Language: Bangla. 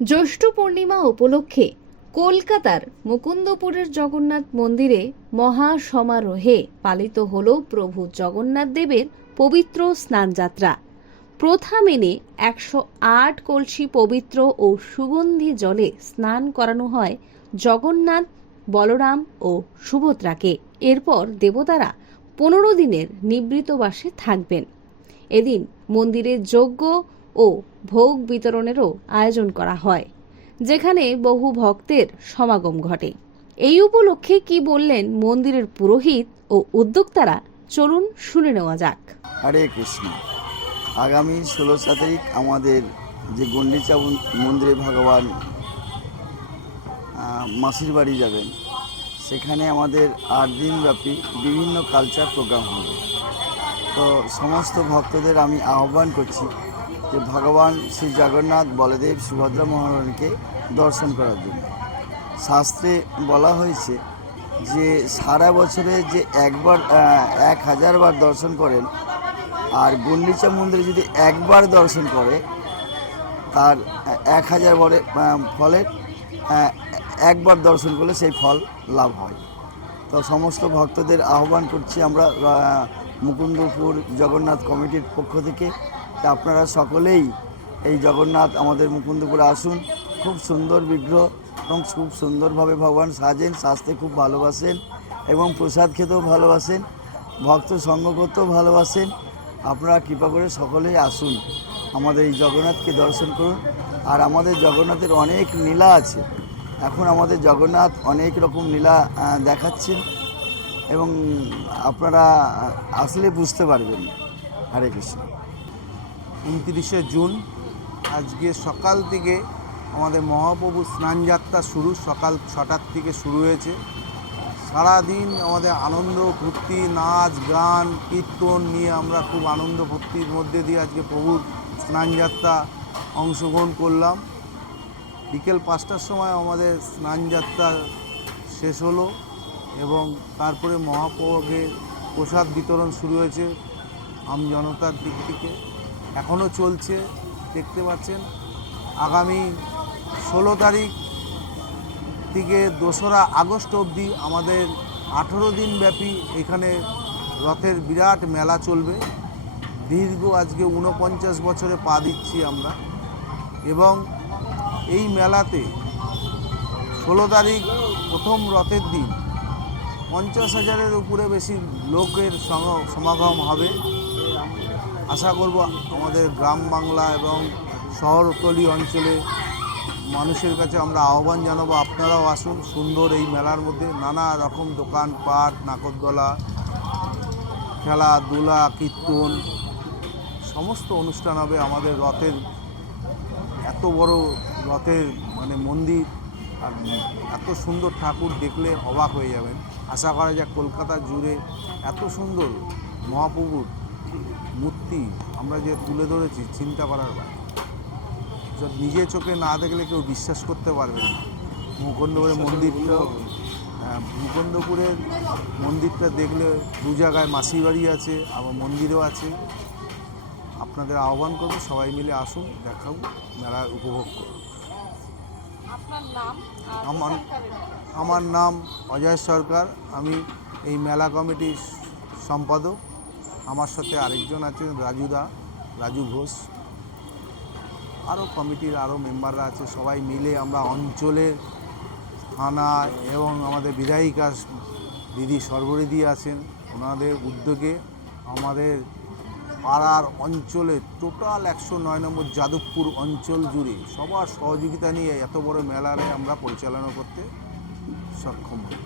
জ্যৈষ্ঠ পূর্ণিমা উপলক্ষে কলকাতার মুকুন্দপুরের জগন্নাথ মন্দিরে মহা সমারোহে পালিত হল প্রভু জগন্নাথ দেবের পবিত্র স্নানযাত্রা। প্রথা মেনে 108 কলসি পবিত্র ও সুগন্ধি জলে স্নান করানো হয় জগন্নাথ, বলরাম ও সুভদ্রাকে। এরপর দেবতারা 15 দিনের নিবৃতবাসে থাকবেন। এদিন মন্দিরে যজ্ঞ ও ভোগ বিতরণেরও আয়োজন করা হয়, যেখানে বহু ভক্তের সমাগম ঘটে। এই উপলক্ষে কি বললেন মন্দিরের পুরোহিত ও উদ্যোক্তারা, চলুন শুনে নেওয়া যাক। হরে কৃষ্ণ। আগামী 16 তারিখ আমাদের যে গন্ডিচা মন্দিরে ভগবান মাসির বাড়ি যাবেন, সেখানে আমাদের 8 দিনব্যাপী বিভিন্ন কালচার প্রোগ্রাম হবে। তো সমস্ত ভক্তদের আমি আহ্বান করছি যে ভগবান শ্রী জগন্নাথ, বলদেব, সুভদ্রা মহারানীকে দর্শন করার জন্য। শাস্ত্রে বলা হয়েছে যে সারা বছরে যে 1000 বার দর্শন করেন, আর গুন্ডিচা মন্দিরে যদি একবার দর্শন করে তার 1000 বারের ফলের একবার দর্শন করলে সেই ফল লাভ হয়। তো সমস্ত ভক্তদের আহ্বান করছি আমরা মুকুন্দপুর জগন্নাথ কমিটির পক্ষ থেকে। তা আপনারা সকলেই এই জগন্নাথ আমাদের মুকুন্দপুরে আসুন। খুব সুন্দর বিগ্রহ এবং খুব সুন্দরভাবে ভগবান সাজেন, সাজতে খুব ভালোবাসেন এবং প্রসাদ খেতেও ভালোবাসেন, ভক্ত সঙ্গ করতেও ভালোবাসেন। আপনারা কৃপা করে সকলেই আসুন, আমাদের এই জগন্নাথকে দর্শন করুন। আর আমাদের জগন্নাথের অনেক লীলা আছে। এখন আমাদের জগন্নাথ অনেক রকম লীলা দেখাচ্ছেন এবং আপনারা আসলে বুঝতে পারবেন। হরে কৃষ্ণ। 29শে জুন আজকে সকাল থেকে আমাদের মহাপ্রভু স্নানযাত্রা শুরু, সকাল 6টার থেকে শুরু হয়েছে। সারাদিন আমাদের আনন্দ ফুর্তি, নাচ গান কীর্তন নিয়ে আমরা খুব আনন্দ ফুর্তির মধ্যে দিয়ে আজকে প্রভুর স্নানযাত্রা অংশগ্রহণ করলাম। বিকেল 5টার সময় আমাদের স্নানযাত্রা শেষ হলো এবং তারপরে মহাপ্রভুকে প্রসাদ বিতরণ শুরু হয়েছে আমজনতার দিক থেকে, এখনও চলছে দেখতে পাচ্ছেন। আগামী 16 তারিখ থেকে 2রা আগস্ট অবধি আমাদের 18 দিন ব্যাপী এখানে রথের বিরাট মেলা চলবে। দীর্ঘ আজকে 49 বছরে পা দিচ্ছি আমরা এবং এই মেলাতে 16 তারিখ প্রথম রথের দিন 50,000-এর উপরে বেশি লোকের সমাগম হবে। আশা করব আমাদের গ্রাম বাংলা এবং শহরতলি অঞ্চলে মানুষের কাছে আমরা আহ্বান জানাবো, আপনারাও আসুন। সুন্দর এই মেলার মধ্যে নানা রকম দোকানপাট, নাকরদোলা, খেলাধুলা, কীর্তন, সমস্ত অনুষ্ঠান হবে। আমাদের রথের এত বড় রথের মন্দির আর এত সুন্দর ঠাকুর দেখলে অবাক হয়ে যাবেন। আশা করা যায় কলকাতা জুড়ে এত সুন্দর মহাপ্রভুর মূর্তি আমরা যে তুলে ধরেছি, চিন্তা করার বাইরে। নিজে চোখে না দেখলে কেউ বিশ্বাস করতে পারবে না। মুকুন্দপুরের মন্দিরটা দেখলে 2 জায়গায় মাসির বাড়ি আছে, আবার মন্দিরও আছে। আপনাদের আহ্বান করবো সবাই মিলে আসুন, দেখাও, মেলা উপভোগ করুন। আমার নাম অজয় সরকার, আমি এই মেলা কমিটির সম্পাদক। আমার সাথে আরেকজন আছেন রাজু ঘোষ, আরও কমিটির আরও মেম্বাররা আছে। সবাই মিলে আমরা অঞ্চলের থানা এবং আমাদের বিধায়িকা দিদি সর্বরিদি আছেন, ওনাদের উদ্যোগে আমাদের পাড়ার অঞ্চলে টোটাল 109 নম্বর যাদবপুর অঞ্চল জুড়ে সবার সহযোগিতা নিয়ে এত বড় মেলারে আমরা পরিচালনা করতে সক্ষম হই।